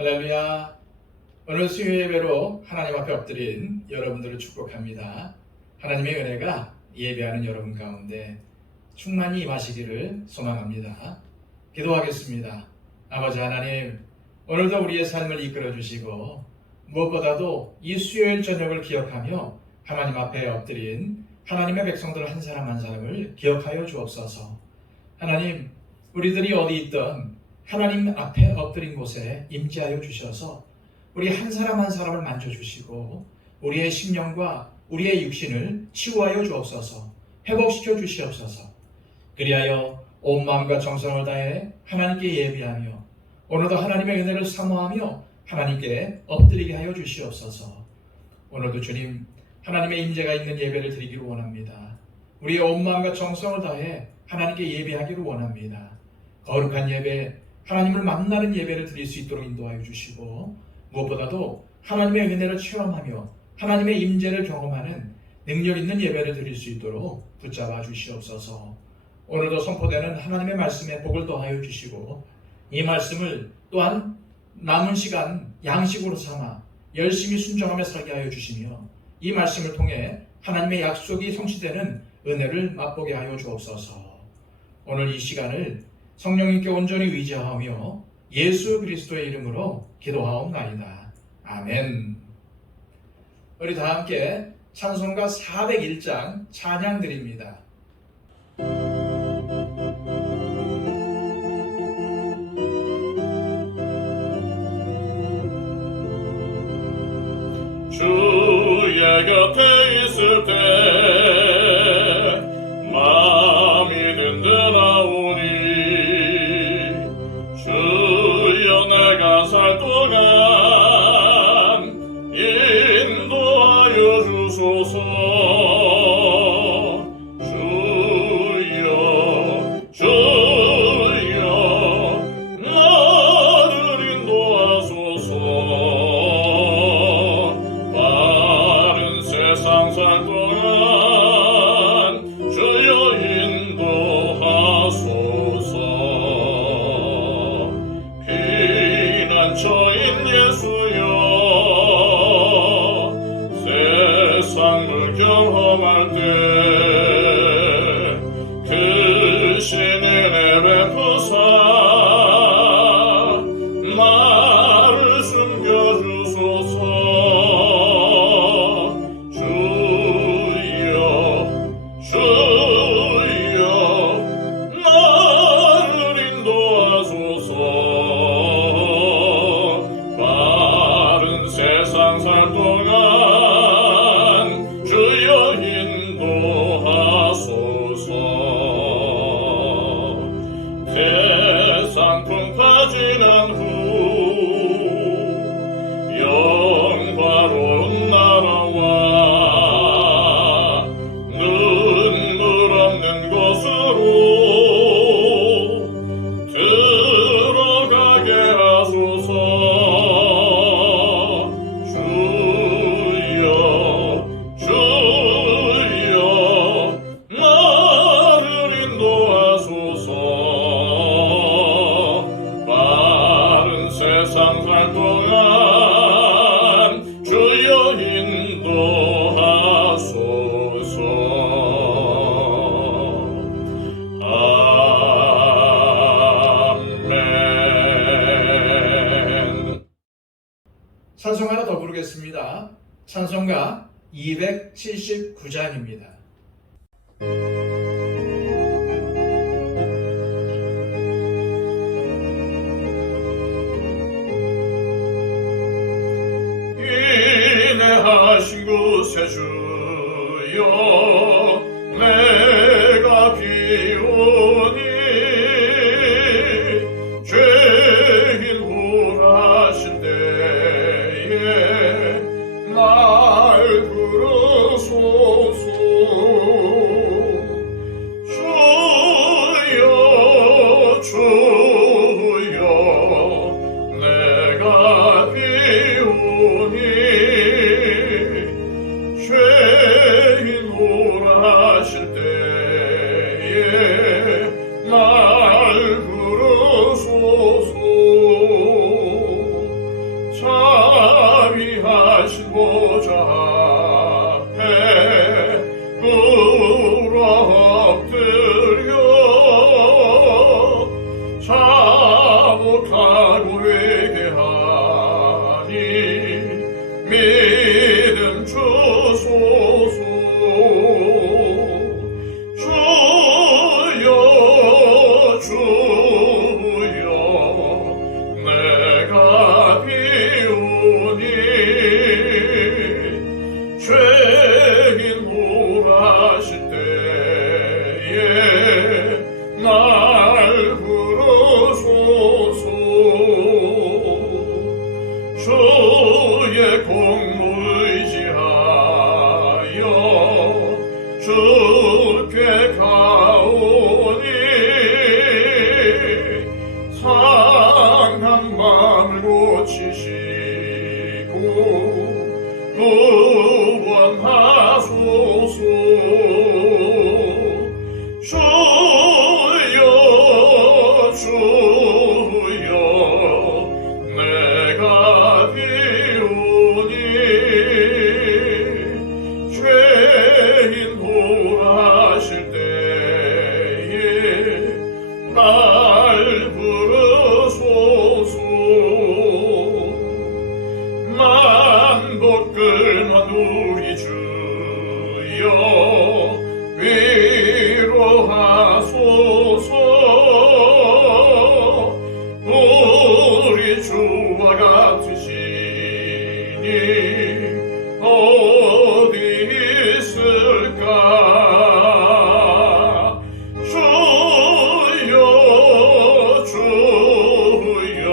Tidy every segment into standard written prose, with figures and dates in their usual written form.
할렐루야. 오늘 수요 예배로 하나님 앞에 엎드린 여러분들을 축복합니다. 하나님의 은혜가 예배하는 여러분 가운데 충만히 임하시기를 소망합니다. 기도하겠습니다. 아버지 하나님, 오늘도 우리의 삶을 이끌어 주시고 무엇보다도 이 수요일 저녁을 기억하며 하나님 앞에 엎드린 하나님의 백성들 한 사람 한 사람을 기억하여 주옵소서. 하나님, 우리들이 어디 있든 하나님 앞에 엎드린 곳에 임재하여 주셔서 우리 한 사람 한 사람을 만져주시고 우리의 심령과 우리의 육신을 치유하여 주옵소서. 회복시켜 주시옵소서. 그리하여 온 마음과 정성을 다해 하나님께 예비하며 오늘도 하나님의 은혜를 사모하며 하나님께 엎드리게 하여 주시옵소서. 오늘도 주님, 하나님의 임재가 있는 예배를 드리기를 원합니다. 우리의 온 마음과 정성을 다해 하나님께 예배하기를 원합니다. 거룩한 예배, 하나님을 만나는 예배를 드릴 수 있도록 인도하여 주시고 무엇보다도 하나님의 은혜를 체험하며 하나님의 임재를 경험하는 능력 있는 예배를 드릴 수 있도록 붙잡아 주시옵소서. 오늘도 선포되는 하나님의 말씀에 복을 더하여 주시고 이 말씀을 또한 남은 시간 양식으로 삼아 열심히 순종하며 살게 하여 주시며 이 말씀을 통해 하나님의 약속이 성취되는 은혜를 맛보게 하여 주옵소서. 오늘 이 시간을 성령님께 온전히 의지하며 예수 그리스도의 이름으로 기도하옵나이다. 아멘. 우리 다 함께 찬송가 401장 찬양 드립니다. 주의 곁에 있을 때 마음이 든든하오니 주여 내가 살 동안 인도하여 주소서. 주여 나를 인도하소서. 바른 세상 살 동안 주여 인도하소서. 피난처인 예수여 세상을 경험할 때 크신 은혜 베푸사 나를 숨겨주소서. 주여 나를 인도하소서. 바른 세상 살 동안 주여 인도하소서. 세상 풍파지난 후 영화로운 나라와 눈물 없는 곳으로 들어가게 하소서. 주여 나를 인도하소서. 바른 세상 살 동안 주여 인도하소서. 아멘. 찬송 하나 더 부르겠습니다. 찬송가 279장입니다. 인내하신 곳에 주여 내가 비오니 죄인 굴하신 때에 날 부르소서. 주여 내가 비오니 죄인 날 부르소서. 만복근한 우리 주여 위로하소서. 우리 주와 같으시니 어디 있을까. 주여 주여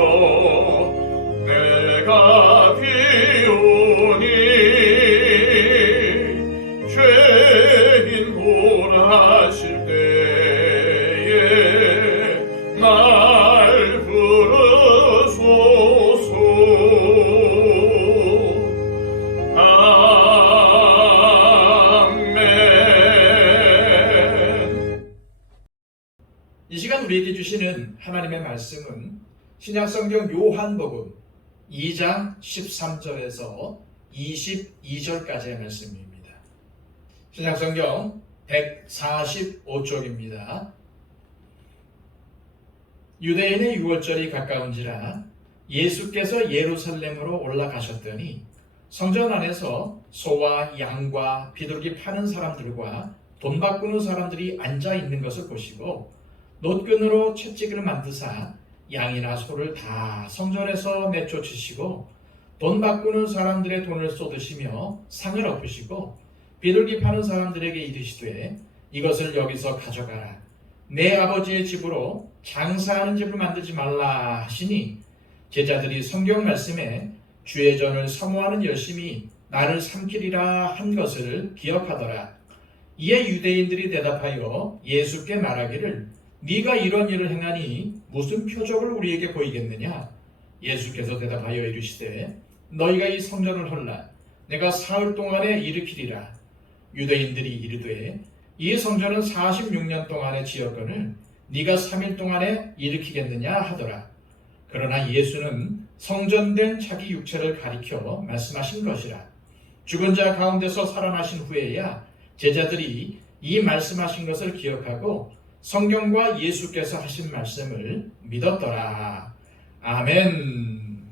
내가 비오니 죄인 고라실 때에 날 부르소서. 아멘. 이 시간 우리에게 주시는 하나님의 말씀은 신약성경 요한복음 2장 13절에서 22절까지의 말씀입니다. 신약성경 145쪽입니다. 유대인의 유월절이 가까운지라 예수께서 예루살렘으로 올라가셨더니 성전 안에서 소와 양과 비둘기 파는 사람들과 돈 바꾸는 사람들이 앉아 있는 것을 보시고 놋끈으로 채찍을 만드사 양이나 소를 다 성전에서 내쫓으시고 돈 바꾸는 사람들의 돈을 쏟으시며 상을 엎으시고 비둘기 파는 사람들에게 이르시되 이것을 여기서 가져가라. 내 아버지의 집으로 장사하는 집을 만들지 말라 하시니 제자들이 성경 말씀에 주의 전을 사모하는 열심이 나를 삼키리라 한 것을 기억하더라. 이에 유대인들이 대답하여 예수께 말하기를 네가 이런 일을 행하니 무슨 표적을 우리에게 보이겠느냐. 예수께서 대답하여 이르시되 너희가 이 성전을 헐라 내가 사흘 동안에 일으키리라. 유대인들이 이르되 이 성전은 46년 동안에 지었거늘 네가 3일 동안에 일으키겠느냐 하더라. 그러나 예수는 성전된 자기 육체를 가리켜 말씀하신 것이라. 죽은 자 가운데서 살아나신 후에야 제자들이 이 말씀하신 것을 기억하고 성경과 예수께서 하신 말씀을 믿었더라. 아멘.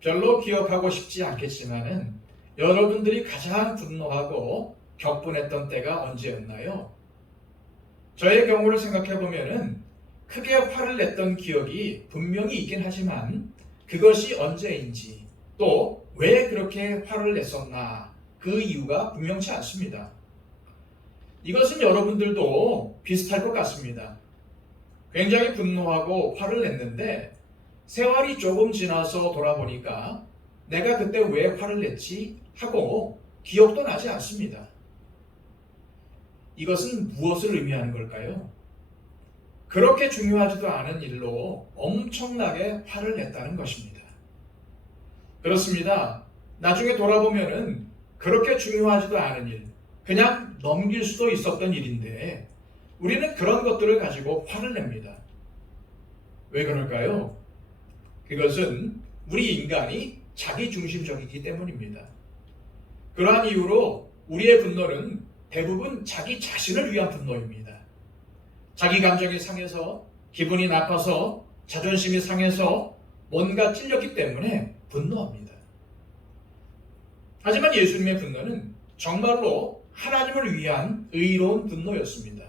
별로 기억하고 싶지 않겠지만은 여러분들이 가장 분노하고 격분했던 때가 언제였나요? 저의 경우를 생각해 보면은 크게 화를 냈던 기억이 분명히 있긴 하지만 그것이 언제인지 또 왜 그렇게 화를 냈었나 그 이유가 분명치 않습니다. 이것은 여러분들도 비슷할 것 같습니다. 굉장히 분노하고 화를 냈는데 세월이 조금 지나서 돌아보니까 내가 그때 왜 화를 냈지 하고 기억도 나지 않습니다. 이것은 무엇을 의미하는 걸까요? 그렇게 중요하지도 않은 일로 엄청나게 화를 냈다는 것입니다. 그렇습니다. 나중에 돌아보면은 그렇게 중요하지도 않은 일, 그냥 넘길 수도 있었던 일인데 우리는 그런 것들을 가지고 화를 냅니다. 왜 그럴까요? 그것은 우리 인간이 자기중심적이기 때문입니다. 그러한 이유로 우리의 분노는 대부분 자기 자신을 위한 분노입니다. 자기 감정이 상해서 기분이 나빠서 자존심이 상해서 뭔가 찔렸기 때문에 분노합니다. 하지만 예수님의 분노는 정말로 하나님을 위한 의로운 분노였습니다.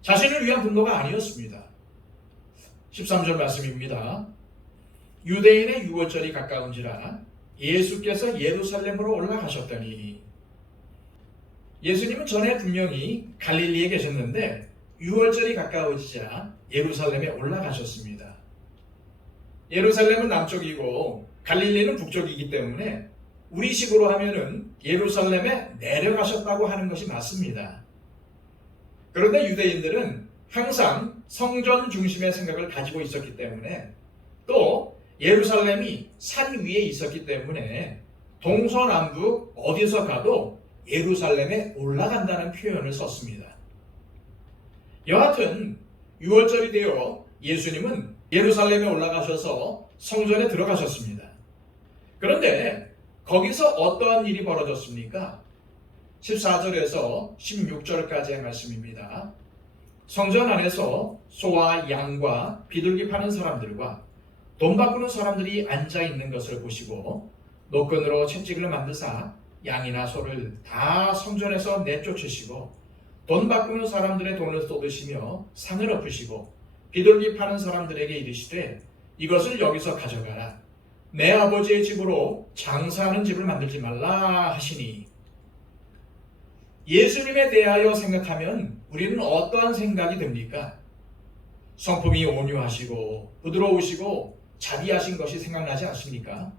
자신을 위한 분노가 아니었습니다. 13절 말씀입니다. 유대인의 유월절이 가까운지라 예수께서 예루살렘으로 올라가셨더니 예수님은 전에 분명히 갈릴리에 계셨는데 유월절이 가까워지자 예루살렘에 올라가셨습니다. 예루살렘은 남쪽이고 갈릴리는 북쪽이기 때문에 우리식으로 하면은 예루살렘에 내려가셨다고 하는 것이 맞습니다. 그런데 유대인들은 항상 성전 중심의 생각을 가지고 있었기 때문에 또 예루살렘이 산 위에 있었기 때문에 동서남북 어디서 가도 예루살렘에 올라간다는 표현을 썼습니다. 여하튼 유월절이 되어 예수님은 예루살렘에 올라가셔서 성전에 들어가셨습니다. 그런데 거기서 어떠한 일이 벌어졌습니까? 14절에서 16절까지의 말씀입니다. 성전 안에서 소와 양과 비둘기 파는 사람들과 돈 바꾸는 사람들이 앉아 있는 것을 보시고 노끈으로 채찍을 만드사 양이나 소를 다 성전에서 내쫓으시고 돈 바꾸는 사람들의 돈을 쏟으시며 상을 엎으시고 비둘기 파는 사람들에게 이르시되 이것을 여기서 가져가라. 내 아버지의 집으로 장사하는 집을 만들지 말라 하시니. 예수님에 대하여 생각하면 우리는 어떠한 생각이 듭니까? 성품이 온유하시고 부드러우시고 자비하신 것이 생각나지 않습니까?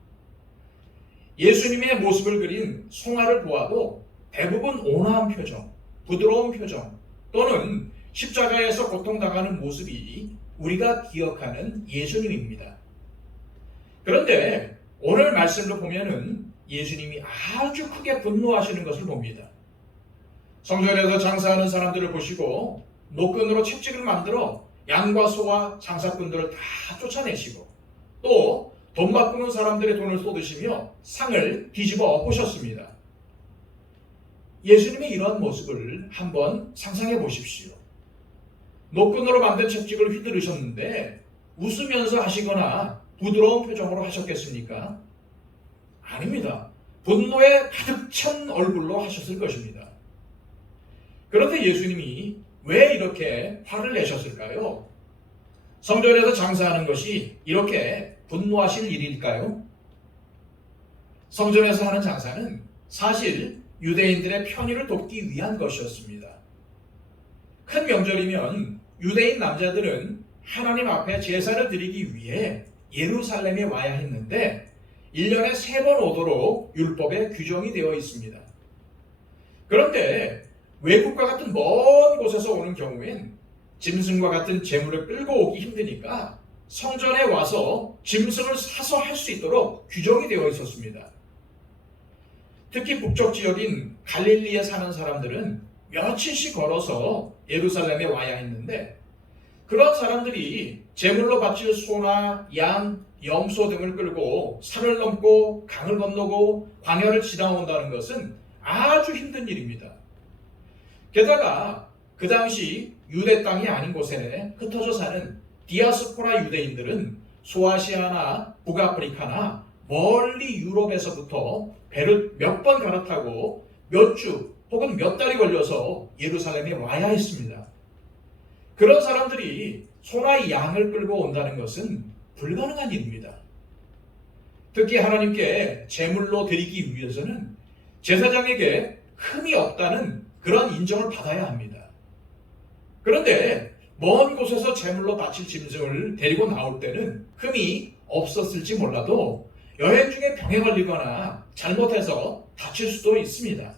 예수님의 모습을 그린 송화를 보아도 대부분 온화한 표정, 부드러운 표정 또는 십자가에서 고통당하는 모습이 우리가 기억하는 예수님입니다. 그런데 오늘 말씀을 보면은 예수님이 아주 크게 분노하시는 것을 봅니다. 성전에서 장사하는 사람들을 보시고 노끈으로 채찍을 만들어 양과 소와 장사꾼들을 다 쫓아내시고 또 돈 바꾸는 사람들의 돈을 쏟으시며 상을 뒤집어 엎으셨습니다. 예수님의 이러한 모습을 한번 상상해 보십시오. 노끈으로 만든 채찍을 휘두르셨는데 웃으면서 하시거나 부드러운 표정으로 하셨겠습니까? 아닙니다. 분노에 가득 찬 얼굴로 하셨을 것입니다. 그런데 예수님이 왜 이렇게 화를 내셨을까요? 성전에서 장사하는 것이 이렇게 분노하실 일일까요? 성전에서 하는 장사는 사실 유대인들의 편의를 돕기 위한 것이었습니다. 큰 명절이면 유대인 남자들은 하나님 앞에 제사를 드리기 위해 예루살렘에 와야 했는데 1년에 3번 오도록 율법에 규정이 되어 있습니다. 그런데 외국과 같은 먼 곳에서 오는 경우엔 짐승과 같은 재물을 끌고 오기 힘드니까 성전에 와서 짐승을 사서 할 수 있도록 규정이 되어 있었습니다. 특히 북쪽 지역인 갈릴리에 사는 사람들은 며칠씩 걸어서 예루살렘에 와야 했는데 그런 사람들이 제물로 바칠 소나 양, 염소 등을 끌고 산을 넘고 강을 건너고 광야를 지나온다는 것은 아주 힘든 일입니다. 게다가 그 당시 유대 땅이 아닌 곳에 흩어져 사는 디아스포라 유대인들은 소아시아나 북아프리카나 멀리 유럽에서부터 배를 몇 번 갈아타고 몇 주 혹은 몇 달이 걸려서 예루살렘에 와야 했습니다. 그런 사람들이 소나 양을 끌고 온다는 것은 불가능한 일입니다. 특히 하나님께 제물로 드리기 위해서는 제사장에게 흠이 없다는 그런 인정을 받아야 합니다. 그런데 먼 곳에서 제물로 바칠 짐승을 데리고 나올 때는 흠이 없었을지 몰라도 여행 중에 병에 걸리거나 잘못해서 다칠 수도 있습니다.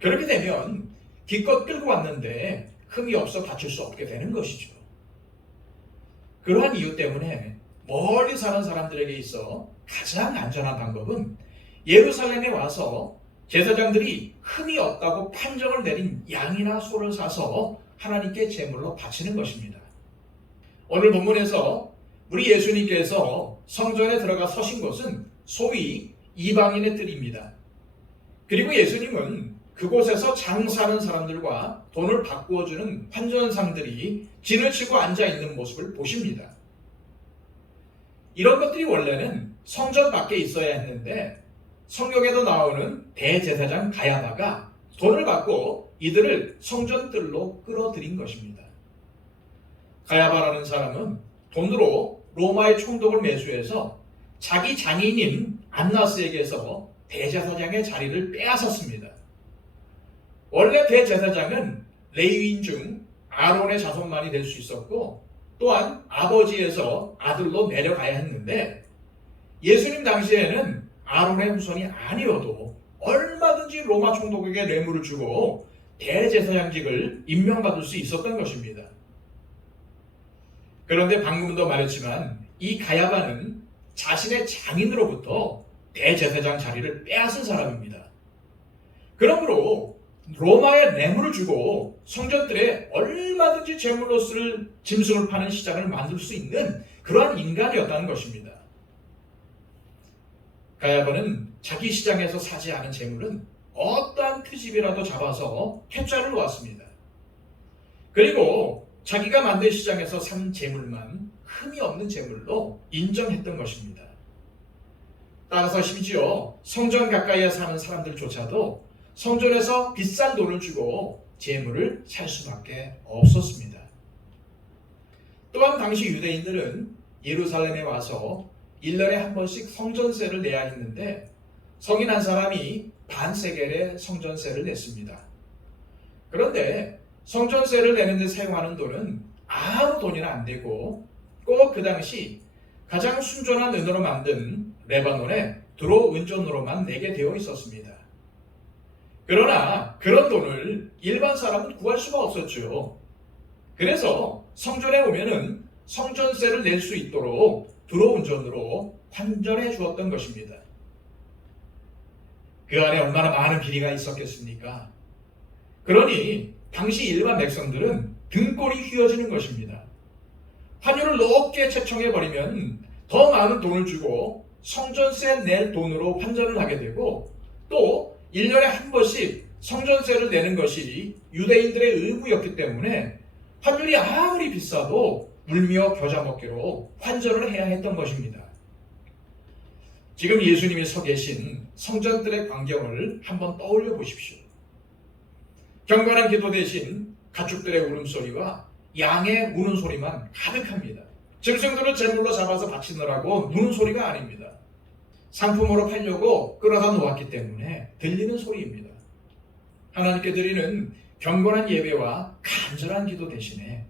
그렇게 되면 기껏 끌고 왔는데 흠이 없어 다칠 수 없게 되는 것이죠. 그러한 이유 때문에 멀리 사는 사람들에게 있어 가장 안전한 방법은 예루살렘에 와서 제사장들이 흠이 없다고 판정을 내린 양이나 소를 사서 하나님께 제물로 바치는 것입니다. 오늘 본문에서 우리 예수님께서 성전에 들어가 서신 것은 소위 이방인의 뜰입니다. 그리고 예수님은 그곳에서 장사하는 사람들과 돈을 바꾸어주는 환전상들이 진을 치고 앉아있는 모습을 보십니다. 이런 것들이 원래는 성전 밖에 있어야 했는데 성경에도 나오는 대제사장 가야바가 돈을 받고 이들을 성전뜰로 끌어들인 것입니다. 가야바라는 사람은 돈으로 로마의 총독을 매수해서 자기 장인인 안나스에게서 대제사장의 자리를 빼앗았습니다. 원래 대제사장은 레위인 중 아론의 자손만이 될 수 있었고 또한 아버지에서 아들로 내려가야 했는데 예수님 당시에는 아론의 후손이 아니어도 얼마든지 로마 총독에게 뇌물을 주고 대제사장직을 임명받을 수 있었던 것입니다. 그런데 방금도 말했지만 이 가야바는 자신의 장인으로부터 대제사장 자리를 빼앗은 사람입니다. 그러므로 로마에 뇌물을 주고 성전들에 얼마든지 제물로 쓸 짐승을 파는 시장을 만들 수 있는 그러한 인간이었다는 것입니다. 가야바는 자기 시장에서 사지 않은 제물은 어떠한 트집이라도 잡아서 퇴짜를 놓았습니다. 그리고 자기가 만든 시장에서 산 재물만 흠이 없는 재물로 인정했던 것입니다. 따라서 심지어 성전 가까이에 사는 사람들조차도 성전에서 비싼 돈을 주고 재물을 살 수밖에 없었습니다. 또한 당시 유대인들은 예루살렘에 와서 1년에 한 번씩 성전세를 내야 했는데 성인 한 사람이 반세겔의 성전세를 냈습니다. 그런데 성전세를 내는 데 사용하는 돈은 아무 돈이나 안 되고 꼭 그 당시 가장 순전한 은으로 만든 레바논의 드로 은전으로만 내게 되어 있었습니다. 그러나 그런 돈을 일반 사람은 구할 수가 없었죠. 그래서 성전에 오면은 성전세를 낼 수 있도록 드로 은전으로 환전해 주었던 것입니다. 그 안에 얼마나 많은 비리가 있었겠습니까? 그러니 당시 일반 백성들은 등골이 휘어지는 것입니다. 환율을 높게 책정해버리면 더 많은 돈을 주고 성전세 낼 돈으로 환전을 하게 되고 또 1년에 한 번씩 성전세를 내는 것이 유대인들의 의무였기 때문에 환율이 아무리 비싸도 물며 겨자 먹기로 환전을 해야 했던 것입니다. 지금 예수님이 서 계신 성전들의 광경을 한번 떠올려 보십시오. 경건한 기도 대신 가축들의 울음소리와 양의 우는 소리만 가득합니다. 짐승들을 제물로 잡아서 바치느라고 우는 소리가 아닙니다. 상품으로 팔려고 끌어다 놓았기 때문에 들리는 소리입니다. 하나님께 드리는 경건한 예배와 간절한 기도 대신에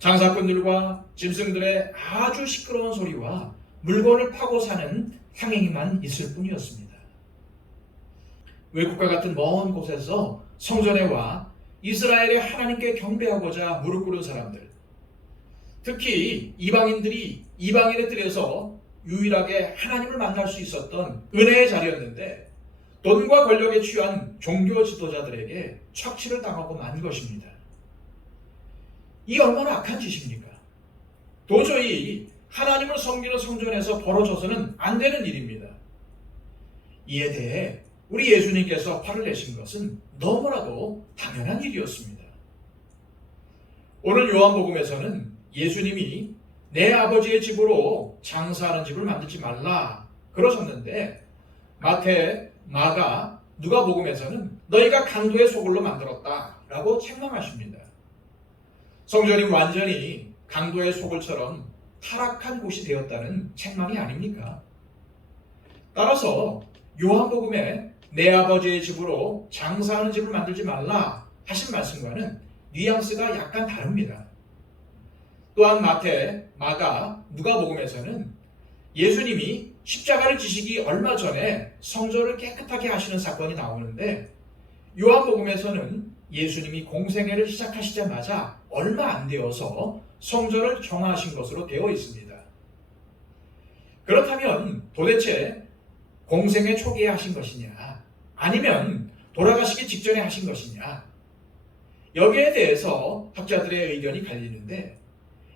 장사꾼들과 짐승들의 아주 시끄러운 소리와 물건을 파고 사는 향행이만 있을 뿐이었습니다. 외국과 같은 먼 곳에서 성전에 와 이스라엘의 하나님께 경배하고자 무릎 꿇은 사람들, 특히 이방인들이 이방인의 뜰에서 유일하게 하나님을 만날 수 있었던 은혜의 자리였는데 돈과 권력에 취한 종교 지도자들에게 착취를 당하고 만 것입니다. 이 얼마나 악한 짓입니까? 도저히 하나님을 섬기는 성전에서 벌어져서는 안 되는 일입니다. 이에 대해 우리 예수님께서 화를 내신 것은 너무나도 당연한 일이었습니다. 오늘 요한복음에서는 예수님이 내 아버지의 집으로 장사하는 집을 만들지 말라 그러셨는데 마태, 마가, 누가복음에서는 너희가 강도의 소굴로 만들었다 라고 책망하십니다. 성전이 완전히 강도의 소굴처럼 타락한 곳이 되었다는 책망이 아닙니까? 따라서 요한복음에 내 아버지의 집으로 장사하는 집을 만들지 말라 하신 말씀과는 뉘앙스가 약간 다릅니다. 또한 마태, 마가, 누가복음에서는 예수님이 십자가를 지시기 얼마 전에 성전을 깨끗하게 하시는 사건이 나오는데 요한복음에서는 예수님이 공생애를 시작하시자마자 얼마 안 되어서 성전을 정하신 것으로 되어 있습니다. 그렇다면 도대체 공생애 초기에 하신 것이냐 아니면 돌아가시기 직전에 하신 것이냐 여기에 대해서 학자들의 의견이 갈리는데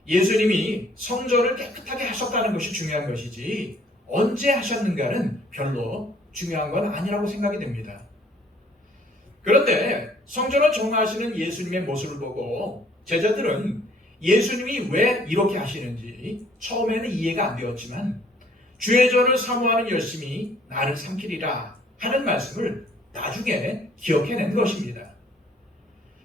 예수님이 성전을 깨끗하게 하셨다는 것이 중요한 것이지 언제 하셨는가는 별로 중요한 건 아니라고 생각이 됩니다. 그런데 성전을 정하시는 예수님의 모습을 보고 제자들은 예수님이 왜 이렇게 하시는지 처음에는 이해가 안 되었지만 주의 전을 사모하는 열심이 나를 삼키리라 하는 말씀을 나중에 기억해낸 것입니다.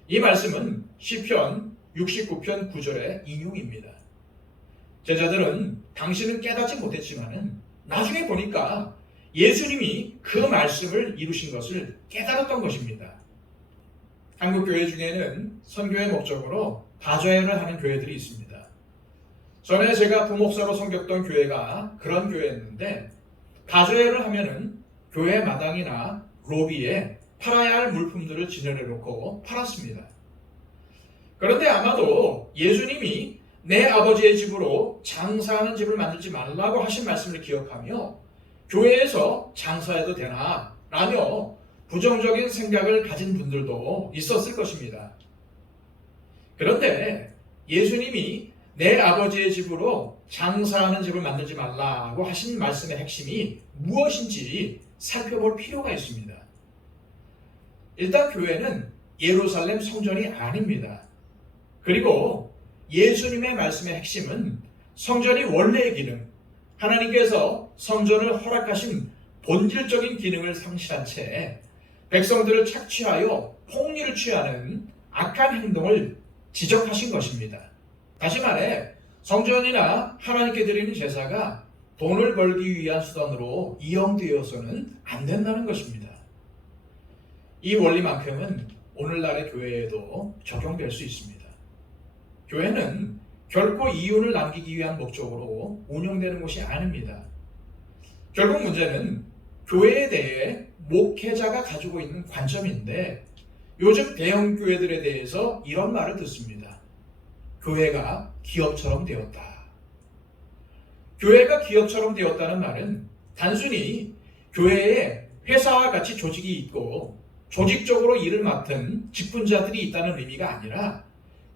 이 말씀은 시편 69편 9절의 인용입니다. 제자들은 당신은 깨닫지 못했지만 나중에 보니까 예수님이 그 말씀을 이루신 것을 깨달았던 것입니다. 한국 교회 중에는 선교의 목적으로 다좌회를 하는 교회들이 있습니다. 전에 제가 부목사로 섬겼던 교회가 그런 교회였는데 다좌회를 하면은 교회 마당이나 로비에 팔아야 할 물품들을 진열해 놓고 팔았습니다. 그런데 아마도 예수님이 내 아버지의 집으로 장사하는 집을 만들지 말라고 하신 말씀을 기억하며 교회에서 장사해도 되나 라며 부정적인 생각을 가진 분들도 있었을 것입니다. 그런데 예수님이 내 아버지의 집으로 장사하는 집을 만들지 말라고 하신 말씀의 핵심이 무엇인지 살펴볼 필요가 있습니다. 일단 교회는 예루살렘 성전이 아닙니다. 그리고 예수님의 말씀의 핵심은 성전이 원래의 기능, 하나님께서 성전을 허락하신 본질적인 기능을 상실한 채 백성들을 착취하여 폭리를 취하는 악한 행동을 지적하신 것입니다. 다시 말해 성전이나 하나님께 드리는 제사가 돈을 벌기 위한 수단으로 이용되어서는 안 된다는 것입니다. 이 원리만큼은 오늘날의 교회에도 적용될 수 있습니다. 교회는 결코 이윤을 남기기 위한 목적으로 운영되는 곳이 아닙니다. 결국 문제는 교회에 대해 목회자가 가지고 있는 관점인데 요즘 대형 교회들에 대해서 이런 말을 듣습니다. 교회가 기업처럼 되었다. 교회가 기업처럼 되었다는 말은 단순히 교회에 회사와 같이 조직이 있고 조직적으로 일을 맡은 직분자들이 있다는 의미가 아니라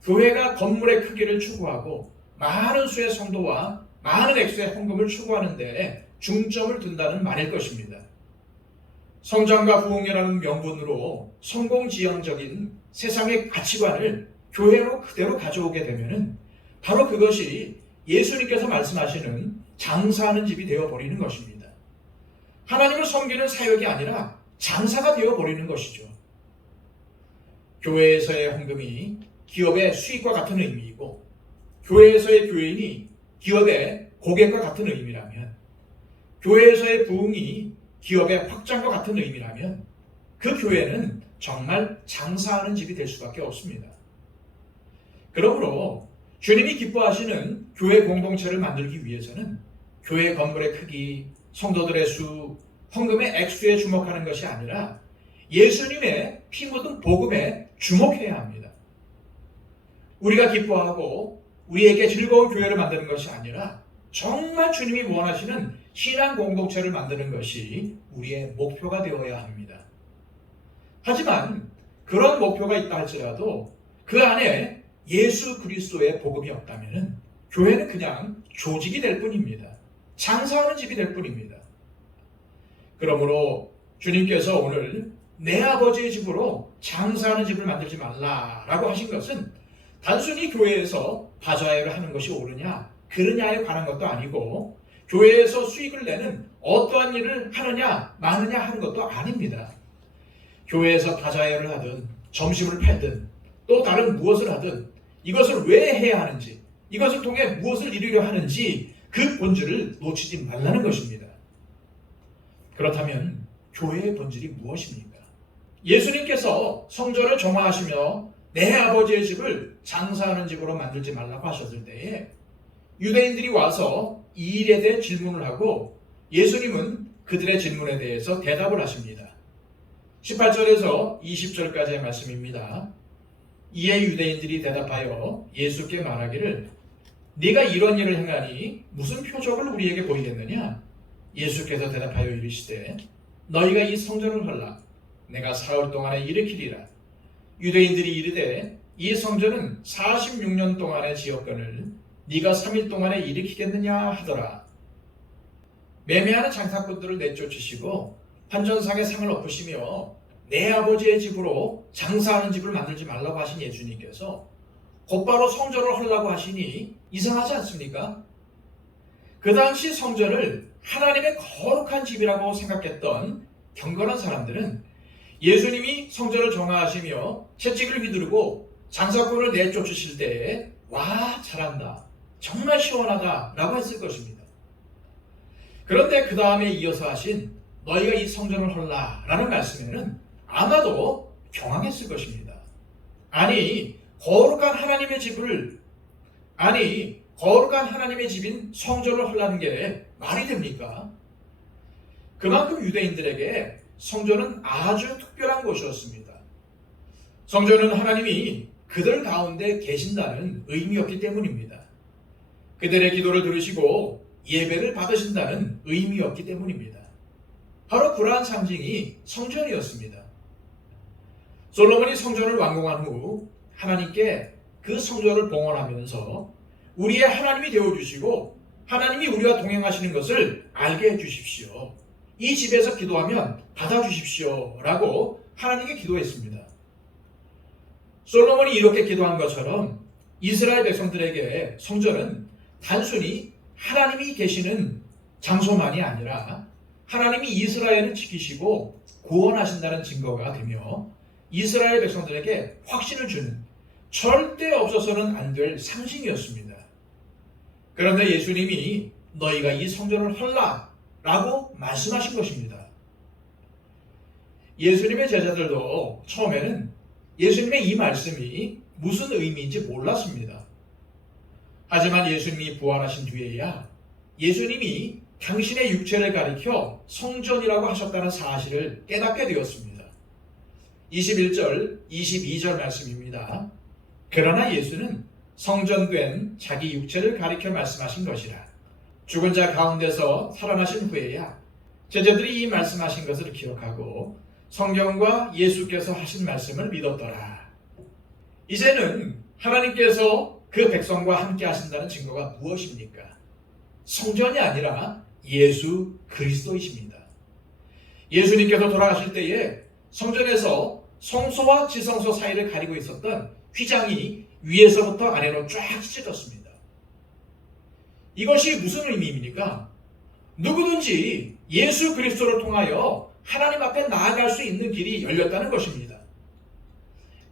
교회가 건물의 크기를 추구하고 많은 수의 성도와 많은 액수의 헌금을 추구하는 데 중점을 둔다는 말일 것입니다. 성장과 부흥이라는 명분으로 성공지향적인 세상의 가치관을 교회로 그대로 가져오게 되면은 바로 그것이 예수님께서 말씀하시는 장사하는 집이 되어버리는 것입니다. 하나님을 섬기는 사역이 아니라 장사가 되어버리는 것이죠. 교회에서의 헌금이 기업의 수익과 같은 의미이고 교회에서의 교인이 기업의 고객과 같은 의미라면 교회에서의 부흥이 기업의 확장과 같은 의미라면 그 교회는 정말 장사하는 집이 될 수밖에 없습니다. 그러므로 주님이 기뻐하시는 교회 공동체를 만들기 위해서는 교회 건물의 크기, 성도들의 수, 헌금의 액수에 주목하는 것이 아니라 예수님의 피 묻은 복음에 주목해야 합니다. 우리가 기뻐하고 우리에게 즐거운 교회를 만드는 것이 아니라 정말 주님이 원하시는 신앙 공동체를 만드는 것이 우리의 목표가 되어야 합니다. 하지만 그런 목표가 있다 할지라도 그 안에 예수 그리스도의 복음이 없다면 교회는 그냥 조직이 될 뿐입니다. 장사하는 집이 될 뿐입니다. 그러므로 주님께서 오늘 내 아버지의 집으로 장사하는 집을 만들지 말라라고 하신 것은 단순히 교회에서 바자회를 하는 것이 옳으냐 그르냐에 관한 것도 아니고 교회에서 수익을 내는 어떠한 일을 하느냐 마느냐 하는 것도 아닙니다. 교회에서 바자회를 하든 점심을 팔든 또 다른 무엇을 하든 이것을 왜 해야 하는지 이것을 통해 무엇을 이루려 하는지 그 본질을 놓치지 말라는 것입니다. 그렇다면 교회의 본질이 무엇입니까? 예수님께서 성전을 정화하시며 내 아버지의 집을 장사하는 집으로 만들지 말라고 하셨을 때에 유대인들이 와서 이 일에 대해 질문을 하고 예수님은 그들의 질문에 대해서 대답을 하십니다. 18절에서 20절까지의 말씀입니다. 이에 유대인들이 대답하여 예수께 말하기를 네가 이런 일을 행하니 무슨 표적을 우리에게 보이겠느냐? 예수께서 대답하여 이르시되 너희가 이 성전을 헐라 내가 사흘 동안에 일으키리라. 유대인들이 이르되 이 성전은 46년 동안의 지었거늘 네가 3일 동안에 일으키겠느냐 하더라. 매매하는 장사꾼들을 내쫓으시고 환전상의 상을 엎으시며 내 아버지의 집으로 장사하는 집을 만들지 말라고 하신 예수님께서 곧바로 성전을 하려고 하시니 이상하지 않습니까? 그 당시 성전을 하나님의 거룩한 집이라고 생각했던 경건한 사람들은 예수님이 성전을 정화하시며 채찍을 휘두르고 장사꾼을 내쫓으실 때에 와 잘한다 정말 시원하다 라고 했을 것입니다. 그런데 그 다음에 이어서 하신 너희가 이 성전을 헐라 라는 말씀에는 아마도 경황했을 것입니다. 아니 거룩한 하나님의 집인 성전을 헐라는 게 말이 됩니까? 그만큼 유대인들에게 성전은 아주 특별한 곳이었습니다. 성전은 하나님이 그들 가운데 계신다는 의미였기 때문입니다. 그들의 기도를 들으시고 예배를 받으신다는 의미였기 때문입니다. 바로 그러한 상징이 성전이었습니다. 솔로몬이 성전을 완공한 후 하나님께 그 성전을 봉헌하면서 우리의 하나님이 되어주시고 하나님이 우리와 동행하시는 것을 알게 해주십시오. 이 집에서 기도하면 받아주십시오 라고 하나님께 기도했습니다. 솔로몬이 이렇게 기도한 것처럼 이스라엘 백성들에게 성전은 단순히 하나님이 계시는 장소만이 아니라 하나님이 이스라엘을 지키시고 구원하신다는 증거가 되며 이스라엘 백성들에게 확신을 주는 절대 없어서는 안 될 상징이었습니다. 그런데 예수님이 너희가 이 성전을 헐라 라고 말씀하신 것입니다. 예수님의 제자들도 처음에는 예수님의 이 말씀이 무슨 의미인지 몰랐습니다. 하지만 예수님이 부활하신 뒤에야 예수님이 당신의 육체를 가리켜 성전이라고 하셨다는 사실을 깨닫게 되었습니다. 21절, 22절 말씀입니다. 그러나 예수는 성전된 자기 육체를 가리켜 말씀하신 것이라. 죽은 자 가운데서 살아나신 후에야 제자들이 이 말씀하신 것을 기억하고 성경과 예수께서 하신 말씀을 믿었더라. 이제는 하나님께서 그 백성과 함께 하신다는 증거가 무엇입니까? 성전이 아니라 예수 그리스도이십니다. 예수님께서 돌아가실 때에 성전에서 성소와 지성소 사이를 가리고 있었던 휘장이 위에서부터 아래로 쫙 찢어졌습니다. 이것이 무슨 의미입니까? 누구든지 예수 그리스도를 통하여 하나님 앞에 나아갈 수 있는 길이 열렸다는 것입니다.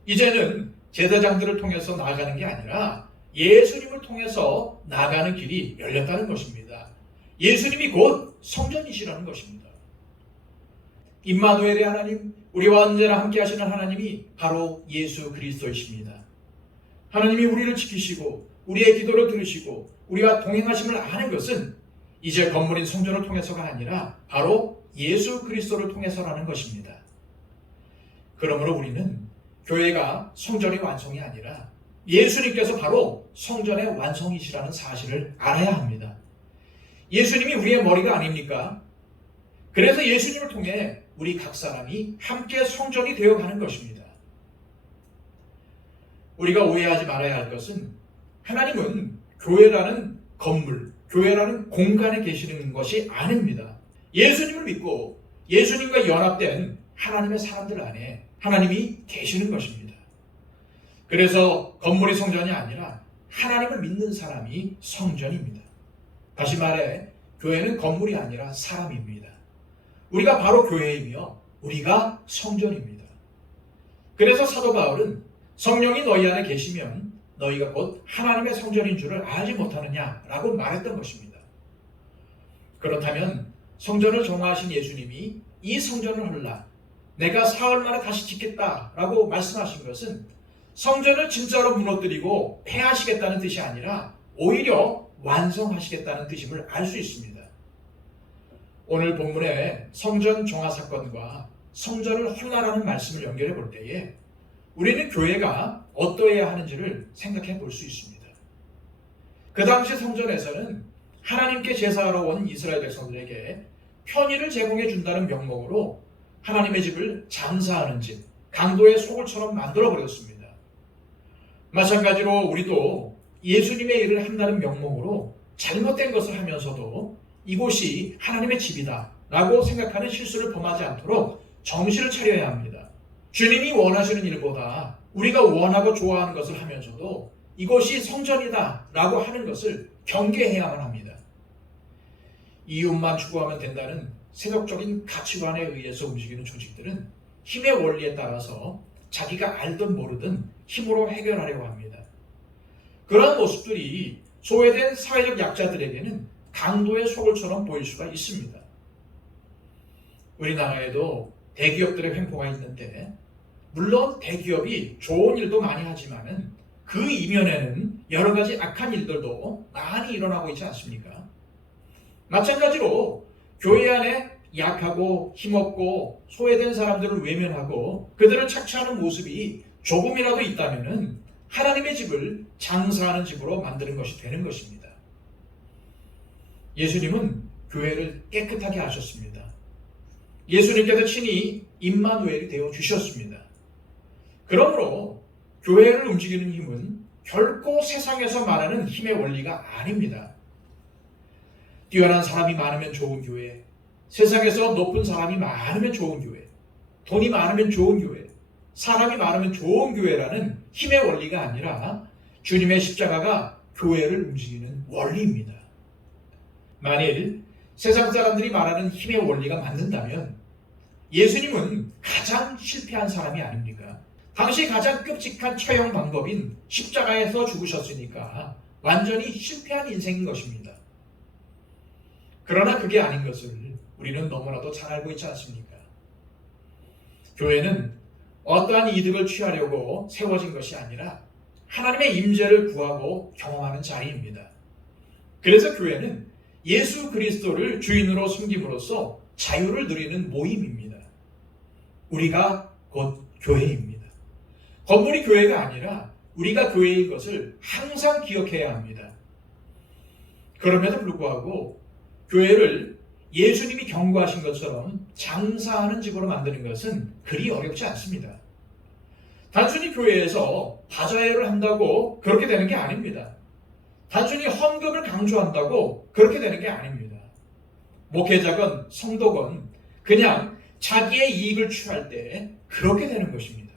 이제는 제사장들을 통해서 나아가는 게 아니라 예수님을 통해서 나아가는 길이 열렸다는 것입니다. 예수님이 곧 성전이시라는 것입니다. 임마누엘의 하나님, 우리와 언제나 함께 하시는 하나님이 바로 예수 그리스도이십니다. 하나님이 우리를 지키시고 우리의 기도를 들으시고 우리와 동행하심을 아는 것은 이제 건물인 성전을 통해서가 아니라 바로 예수 그리스도를 통해서라는 것입니다. 그러므로 우리는 교회가 성전의 완성이 아니라 예수님께서 바로 성전의 완성이시라는 사실을 알아야 합니다. 예수님이 우리의 머리가 아닙니까? 그래서 예수님을 통해 우리 각 사람이 함께 성전이 되어가는 것입니다. 우리가 오해하지 말아야 할 것은 하나님은 교회라는 건물, 교회라는 공간에 계시는 것이 아닙니다. 예수님을 믿고 예수님과 연합된 하나님의 사람들 안에 하나님이 계시는 것입니다. 그래서 건물이 성전이 아니라 하나님을 믿는 사람이 성전입니다. 다시 말해 교회는 건물이 아니라 사람입니다. 우리가 바로 교회이며 우리가 성전입니다. 그래서 사도 바울은 성령이 너희 안에 계시면 너희가 곧 하나님의 성전인 줄을 알지 못하느냐라고 말했던 것입니다. 그렇다면 성전을 정화하신 예수님이 이 성전을 헐라 내가 사흘 만에 다시 짓겠다라고 말씀하신 것은 성전을 진짜로 무너뜨리고 폐하시겠다는 뜻이 아니라 오히려 완성하시겠다는 뜻임을 알 수 있습니다. 오늘 본문의 성전 정화 사건과 성전을 헐라라는 말씀을 연결해 볼 때에 우리는 교회가 어떠해야 하는지를 생각해 볼 수 있습니다. 그 당시 성전에서는 하나님께 제사하러 온 이스라엘 백성들에게 편의를 제공해 준다는 명목으로 하나님의 집을 장사하는 집, 강도의 소굴처럼 만들어 버렸습니다. 마찬가지로 우리도 예수님의 일을 한다는 명목으로 잘못된 것을 하면서도 이곳이 하나님의 집이다 라고 생각하는 실수를 범하지 않도록 정신을 차려야 합니다. 주님이 원하시는 일보다 우리가 원하고 좋아하는 것을 하면서도 이것이 성전이다 라고 하는 것을 경계해야만 합니다. 이웃만 추구하면 된다는 세속적인 가치관에 의해서 움직이는 조직들은 힘의 원리에 따라서 자기가 알든 모르든 힘으로 해결하려고 합니다. 그러한 모습들이 소외된 사회적 약자들에게는 강도의 소굴처럼 보일 수가 있습니다. 우리나라에도 대기업들의 횡포가 있는데 물론 대기업이 좋은 일도 많이 하지만은 그 이면에는 여러 가지 악한 일들도 많이 일어나고 있지 않습니까? 마찬가지로 교회 안에 약하고 힘없고 소외된 사람들을 외면하고 그들을 착취하는 모습이 조금이라도 있다면은 하나님의 집을 장사하는 집으로 만드는 것이 되는 것입니다. 예수님은 교회를 깨끗하게 하셨습니다. 예수님께서 친히 임마누엘이 되어 주셨습니다. 그러므로 교회를 움직이는 힘은 결코 세상에서 말하는 힘의 원리가 아닙니다. 뛰어난 사람이 많으면 좋은 교회, 세상에서 높은 사람이 많으면 좋은 교회, 돈이 많으면 좋은 교회, 사람이 많으면 좋은 교회라는 힘의 원리가 아니라 주님의 십자가가 교회를 움직이는 원리입니다. 만일 세상 사람들이 말하는 힘의 원리가 맞는다면 예수님은 가장 실패한 사람이 아닙니까? 당시 가장 끔찍한 처형 방법인 십자가에서 죽으셨으니까 완전히 실패한 인생인 것입니다. 그러나 그게 아닌 것을 우리는 너무나도 잘 알고 있지 않습니까? 교회는 어떠한 이득을 취하려고 세워진 것이 아니라 하나님의 임재를 구하고 경험하는 자리입니다. 그래서 교회는 예수 그리스도를 주인으로 섬김으로써 자유를 누리는 모임입니다. 우리가 곧 교회입니다. 건물이 교회가 아니라 우리가 교회인 것을 항상 기억해야 합니다. 그럼에도 불구하고 교회를 예수님이 경고하신 것처럼 장사하는 집으로 만드는 것은 그리 어렵지 않습니다. 단순히 교회에서 바자회를 한다고 그렇게 되는 게 아닙니다. 단순히 헌금을 강조한다고 그렇게 되는 게 아닙니다. 목회자건 성도건 그냥 자기의 이익을 취할 때 그렇게 되는 것입니다.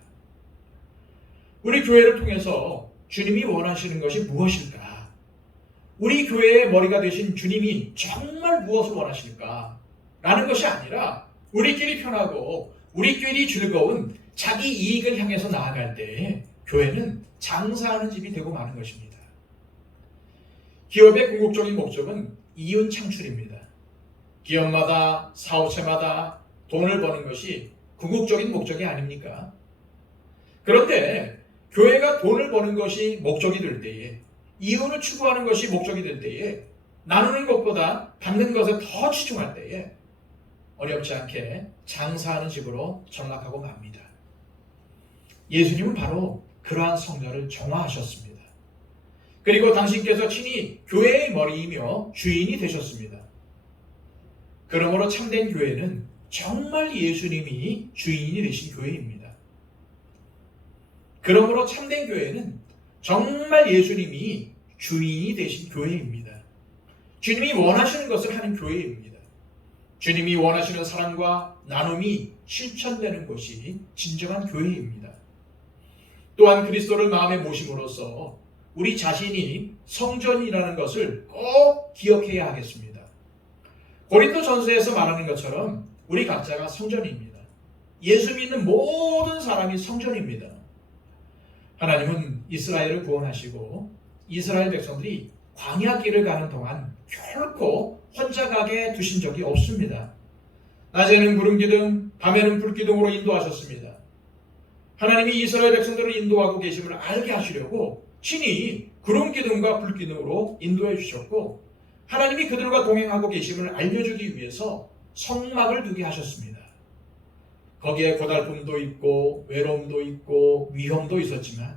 우리 교회를 통해서 주님이 원하시는 것이 무엇일까? 우리 교회의 머리가 되신 주님이 정말 무엇을 원하실까? 라는 것이 아니라 우리끼리 편하고 우리끼리 즐거운 자기 이익을 향해서 나아갈 때 교회는 장사하는 집이 되고 마는 것입니다. 기업의 궁극적인 목적은 이윤 창출입니다. 기업마다 사업체마다 돈을 버는 것이 궁극적인 목적이 아닙니까? 그런데 교회가 돈을 버는 것이 목적이 될 때에, 이윤을 추구하는 것이 목적이 될 때에, 나누는 것보다 받는 것에 더 치중할 때에 어렵지 않게 장사하는 집으로 전락하고 맙니다. 예수님은 바로 그러한 성전을 정화하셨습니다. 그리고 당신께서 친히 교회의 머리이며 주인이 되셨습니다. 그러므로 참된 교회는 정말 예수님이 주인이 되신 교회입니다. 그러므로 참된 교회는 정말 예수님이 주인이 되신 교회입니다. 주님이 원하시는 것을 하는 교회입니다. 주님이 원하시는 사랑과 나눔이 실천되는 것이 진정한 교회입니다. 또한 그리스도를 마음에 모심으로써 우리 자신이 성전이라는 것을 꼭 기억해야 하겠습니다. 고린도 전서에서 말하는 것처럼 우리 각자가 성전입니다. 예수 믿는 모든 사람이 성전입니다. 하나님은 이스라엘을 구원하시고 이스라엘 백성들이 광야 길을 가는 동안 결코 혼자 가게 두신 적이 없습니다. 낮에는 구름기둥, 밤에는 불기둥으로 인도하셨습니다. 하나님이 이스라엘 백성들을 인도하고 계심을 알게 하시려고 친히 구름기둥과 불기둥으로 인도해 주셨고, 하나님이 그들과 동행하고 계심을 알려주기 위해서 성막을 두게 하셨습니다. 거기에 고달픔도 있고 외로움도 있고 위험도 있었지만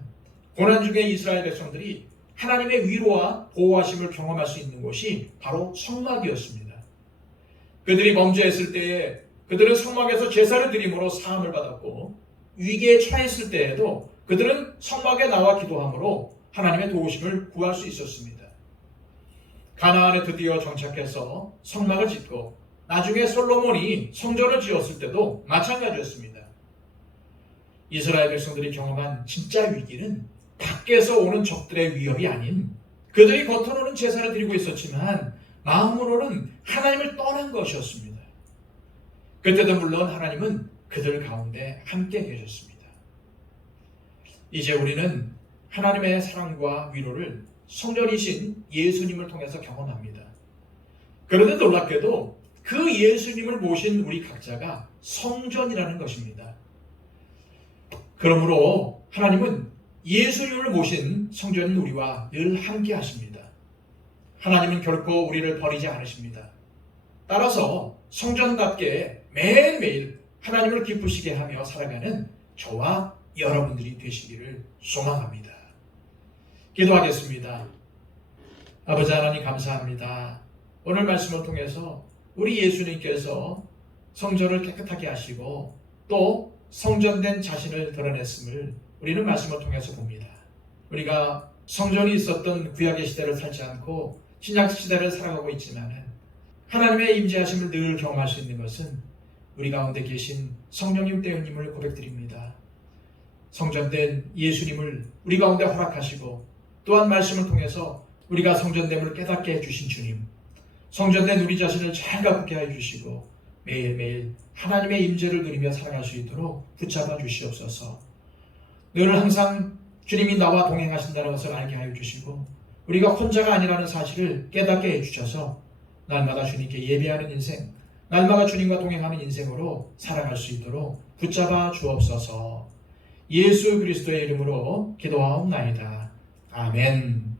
고난 중에 이스라엘 백성들이 하나님의 위로와 보호하심을 경험할 수 있는 곳이 바로 성막이었습니다. 그들이 범죄했을 때에 그들은 성막에서 제사를 드림으로 사함을 받았고, 위기에 처했을 때에도 그들은 성막에 나와 기도함으로 하나님의 도우심을 구할 수 있었습니다. 가나안에 드디어 정착해서 성막을 짓고 나중에 솔로몬이 성전을 지었을 때도 마찬가지였습니다. 이스라엘 백성들이 경험한 진짜 위기는 밖에서 오는 적들의 위협이 아닌, 그들이 겉으로는 제사를 드리고 있었지만 마음으로는 하나님을 떠난 것이었습니다. 그때도 물론 하나님은 그들 가운데 함께 계셨습니다. 이제 우리는 하나님의 사랑과 위로를 성전이신 예수님을 통해서 경험합니다. 그런데 놀랍게도 그 예수님을 모신 우리 각자가 성전이라는 것입니다. 그러므로 하나님은 예수님을 모신 성전인 우리와 늘 함께 하십니다. 하나님은 결코 우리를 버리지 않으십니다. 따라서 성전답게 매일매일 하나님을 기쁘시게 하며 살아가는 저와 여러분들이 되시기를 소망합니다. 기도하겠습니다. 아버지 하나님 감사합니다. 오늘 말씀을 통해서 우리 예수님께서 성전을 깨끗하게 하시고 또 성전된 자신을 드러냈음을 우리는 말씀을 통해서 봅니다. 우리가 성전이 있었던 구약의 시대를 살지 않고 신약 시대를 살아가고 있지만 하나님의 임재하심을 늘 경험할 수 있는 것은 우리 가운데 계신 성령님 때문임을 고백드립니다. 성전된 예수님을 우리 가운데 허락하시고 또한 말씀을 통해서 우리가 성전됨을 깨닫게 해주신 주님, 성전된 우리 자신을 잘 가꾸게 해주시고 매일매일 하나님의 임재를 누리며 살아갈 수 있도록 붙잡아 주시옵소서. 늘 항상 주님이 나와 동행하신다는 것을 알게 하여 주시고 우리가 혼자가 아니라는 사실을 깨닫게 해주셔서 날마다 주님께 예배하는 인생, 날마다 주님과 동행하는 인생으로 살아갈 수 있도록 붙잡아 주옵소서. 예수 그리스도의 이름으로 기도하옵나이다. 아멘.